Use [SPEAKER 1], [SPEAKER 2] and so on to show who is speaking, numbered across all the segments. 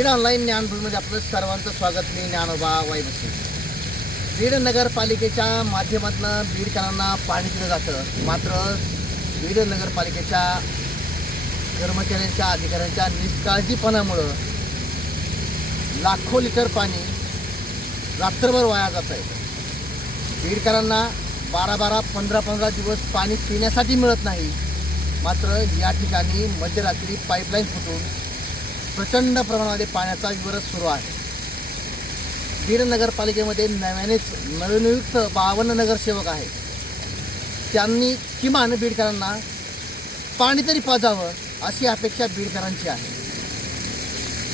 [SPEAKER 1] Beed online ज्ञानभूमीमध्ये आपलं सर्वांचं स्वागत. मी ज्ञानोबा वाईबसे. बीड नगरपालिकेच्या माध्यमातून बीडकरांना पाणी दिलं जातं. मात्र बीड नगरपालिकेच्या कर्मचाऱ्यांच्या अधिकाऱ्यांच्या निष्काळजीपणामुळं लाखो लिटर पाणी रात्रभर वाया जात आहे बीडकरांना बारा बारा पंधरा पंधरा दिवस पाणी पिण्यासाठी मिळत नाही. मात्र या ठिकाणी मध्यरात्री पाईपलाईन फुटून प्रचंड प्रमाणामध्ये पाण्याचा विवरच सुरू आहे. बीड नगरपालिकेमध्ये नव्यानेच नवनियुक्त बावन्न नगरसेवक आहेत. त्यांनी किमान बीडकरांना पाणी तरी पाजावं अशी अपेक्षा बीडकरांची आहे.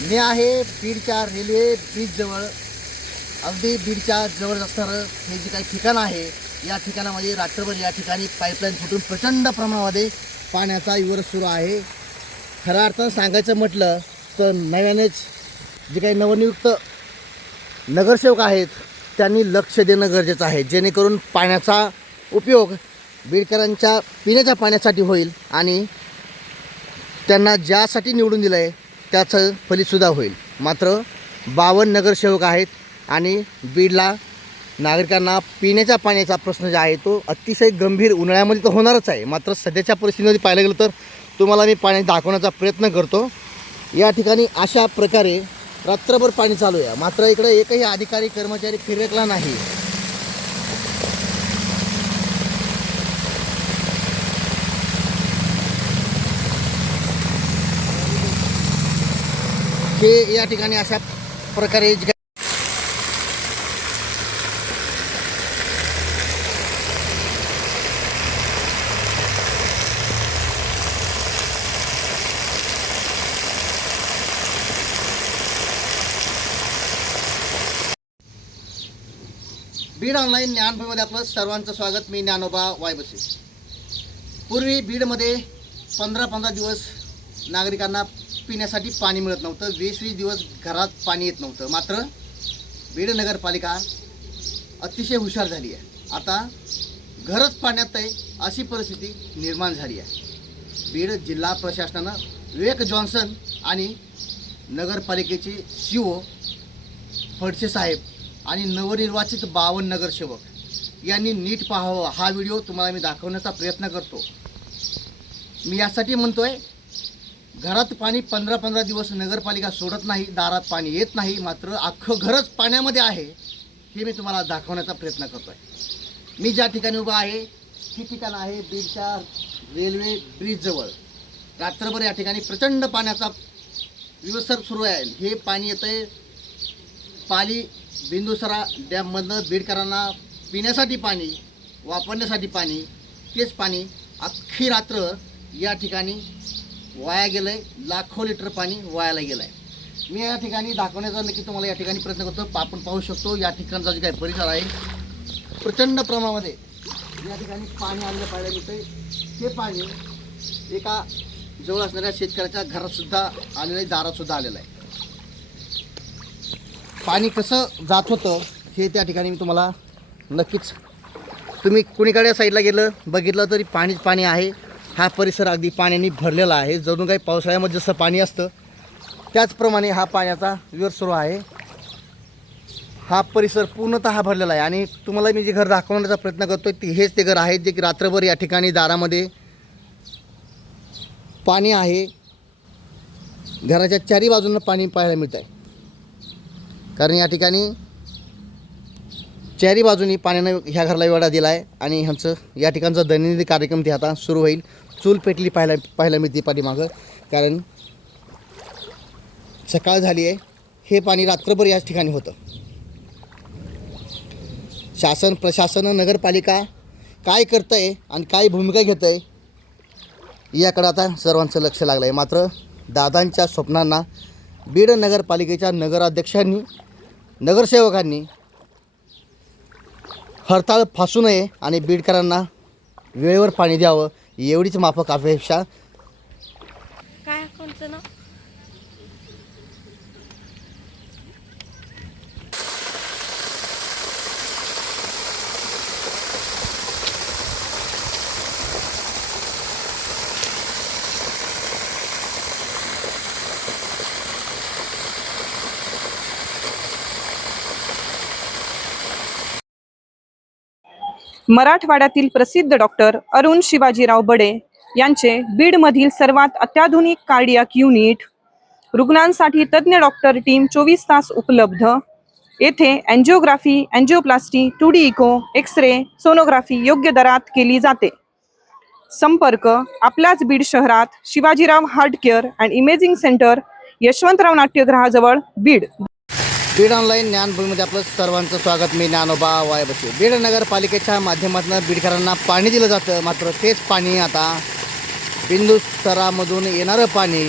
[SPEAKER 1] मी आहे बीडच्या रेल्वे ब्रिजजवळ अगदी बीडच्या जवळ असणारं हे जे काही ठिकाण आहे या ठिकाणामध्ये रात्रभर या ठिकाणी पाईपलाईन फुटून प्रचंड प्रमाणामध्ये पाण्याचा विवर सुरू आहे. खऱ्या अर्थानं सांगायचं म्हटलं तर नव्यानेच जे काही नवनियुक्त नगरसेवक आहेत त्यांनी लक्ष देणं गरजेचं आहे. जेणेकरून पाण्याचा उपयोग बीडकरांच्या पिण्याच्या पाण्यासाठी होईल आणि त्यांना ज्यासाठी निवडून दिलं आहे त्याचं फलितसुद्धा होईल. मात्र बावन्न नगरसेवक आहेत आणि बीडला नागरिकांना पिण्याच्या पाण्याचा प्रश्न जो आहे तो अतिशय गंभीर उन्हाळ्यामध्ये तर होणारच आहे. मात्र सध्याच्या परिस्थितीमध्ये पाहायला गेलं तर तुम्हाला मी पाणी दाखवण्याचा प्रयत्न करतो. या ठिकाणी अशा प्रकारे रात्रभर पाणी चालू आहे. मात्र इकडे एकही अधिकारी कर्मचारी फिरकला नाही. हे या ठिकाणी अशा प्रकारे बीड ऑनलाईन ज्ञानभूमीमध्ये आपलं सर्वांचं स्वागत. मी ज्ञानोबा वायबसे. पूर्वी बीडमध्ये पंधरा पंधरा दिवस नागरिकांना पिण्यासाठी पाणी मिळत नव्हतं. वीस वीस दिवस घरात पाणी येत नव्हतं. मात्र बीड नगरपालिका अतिशय हुशार झाली आहे. आता घरच पाण्यात आहे अशी परिस्थिती निर्माण झाली आहे. बीड जिल्हा प्रशासनानं विवेक जॉन्सन आणि नगरपालिकेचे सी ओ फडसे साहेब आणि नवनिर्वाचित बावन नगरसेवक. यांनी नीट पाहावं हा व्हिडिओ तुम्हाला मी दाखवण्याचा प्रयत्न करतो. मी यासाठी म्हणतो आहे घरात पाणी पंधरा पंधरा दिवस नगरपालिका सोडत नाही दारात पाणी येत नाही मात्र अख्खं घरच पाण्यामध्ये आहे हे मी तुम्हाला दाखवण्याचा प्रयत्न करतो आहे मी ज्या ठिकाणी उभा आहे हे ठिकाण आहे बीडच्या रेल्वे ब्रिजजवळ. रात्रभर या ठिकाणी प्रचंड पाण्याचा विवसर सुरू आहे. हे पाणी येतं आहे पाली बिंदुसरा डॅममधनं बीडकरांना पिण्यासाठी पाणी वापरण्यासाठी पाणी तेच पाणी अख्खी रात्र या ठिकाणी वाया गेलं आहे लाखो लिटर पाणी वायाला गेलं आहे मी या ठिकाणी दाखवण्याचा नक्की तुम्हाला या ठिकाणी प्रयत्न करतो. आपण पाहू शकतो या ठिकाणचा जे काही परिसर आहे प्रचंड प्रमाणामध्ये या ठिकाणी पाणी आलेलं पाहायला मिळतंय. ते पाणी एका जवळ असणाऱ्या शेतकऱ्याच्या घरातसुद्धा आलेलं आहे दारातसुद्धा आलेलं आहे. पाणी कसं जात होतं हे त्या ठिकाणी मी तुम्हाला नक्कीच तुम्ही कुणीकडे साईडला गेलं बघितलं तरी पाणीच पाणी आहे. हा परिसर अगदी पाण्याने भरलेला आहे. जणू काही पावसाळ्यामध्ये जसं पाणी असतं त्याचप्रमाणे हा पाण्याचा विवर सुरू आहे. हा परिसर पूर्णतः भरलेला आहे. आणि तुम्हाला मी जे घर दाखवण्याचा प्रयत्न करतो ते हेच ते घर आहे जे की रात्रभर या ठिकाणी दारामध्ये पाणी आहे. घराच्या चारी बाजूंना पाणी पाहायला मिळतं आहे कारण या ठिकाणी चारी बाजूनी पाण्यानं ह्या घराला वेढा दिला आहे आणि ह्यांचं या ठिकाणचा दैनंदिन कार्यक्रम ते आता सुरू होईल. चूल पेटली पाहायला पाहायला मिळते पाठीमागं. कारण सकाळ झाली आहे. हे पाणी रात्रभर याच ठिकाणी होतं. शासन प्रशासन नगरपालिका काय करतं आहे आणि काय भूमिका घेतं आहे याकडं आता सर्वांचं लक्ष लागलं आहे मात्र दादांच्या स्वप्नांना बीड नगरपालिकेच्या नगराध्यक्षांनी नगरसेवकांनी हरताळ फासू नये आणि बीडकरांना वेळेवर पाणी द्यावं एवढीच माफक अपेक्षा
[SPEAKER 2] काय कोणतं नाव?
[SPEAKER 3] मराठवाड्यातील प्रसिद्ध डॉक्टर अरुण शिवाजीराव बडे यांचे बीडमधील सर्वात अत्याधुनिक कार्डियाक युनिट. रुग्णांसाठी तज्ज्ञ डॉक्टर टीम चोवीस तास उपलब्ध. येथे angiography angioplasty two D echo X ray sonography योग्य दरात केली जाते. संपर्क आपल्याच बीड शहरात Shivajirao heart care and imaging centre Yashwantrao नाट्यगृहाजवळ Beed.
[SPEAKER 1] Beed online ज्ञानभूमीमध्ये आपलं सर्वांचं स्वागत. मी ज्ञानोबा वाय बीड नगरपालिकेच्या माध्यमातून बीडकरांना पाणी दिलं जातं. मात्र तेच पाणी आता बिंदू स्तरामधून येणारं पाणी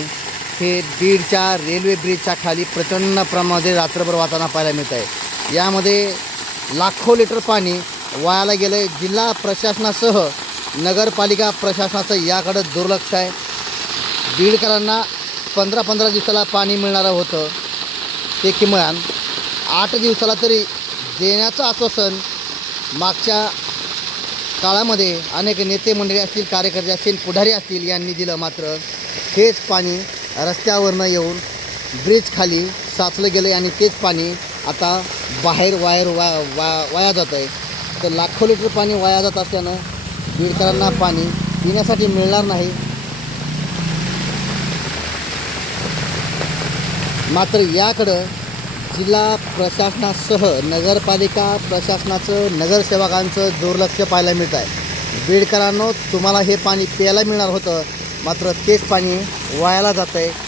[SPEAKER 1] हे बीडच्या रेल्वे ब्रिजच्या खाली प्रचंड प्रमाणामध्ये रात्रभर वाहताना पाहायला मिळत आहे. यामध्ये लाखो लिटर पाणी वायाला गेलं आहे जिल्हा प्रशासनासह नगरपालिका प्रशासनाचं याकडं दुर्लक्ष आहे. बीडकरांना पंधरा पंधरा दिवसाला पाणी मिळणारं होतं. ते किमान आठ दिवसाला तरी देण्याचं आश्वासन मागच्या काळामध्ये अनेक नेते मंडळी असतील कार्यकर्ते असतील पुढारी असतील यांनी दिलं मात्र हेच पाणी रस्त्यावरनं येऊन ब्रिज खाली साचलं गेलं आणि तेच पाणी आता बाहेर वायर वा वा वाया जात आहे तर लाखो लिटर पाणी वाया जात असल्यानं बीडकरांना पाणी पिण्यासाठी मिळणार नाही. मात्र याकडं जिल्हा प्रशासनासह नगरपालिका प्रशासनाचं नगरसेवकांचं दुर्लक्ष पाहायला मिळत आहे. बीडकरांनो तुम्हाला हे पाणी प्यायला मिळणार होतं. मात्र तेच पाणी वायाला जात आहे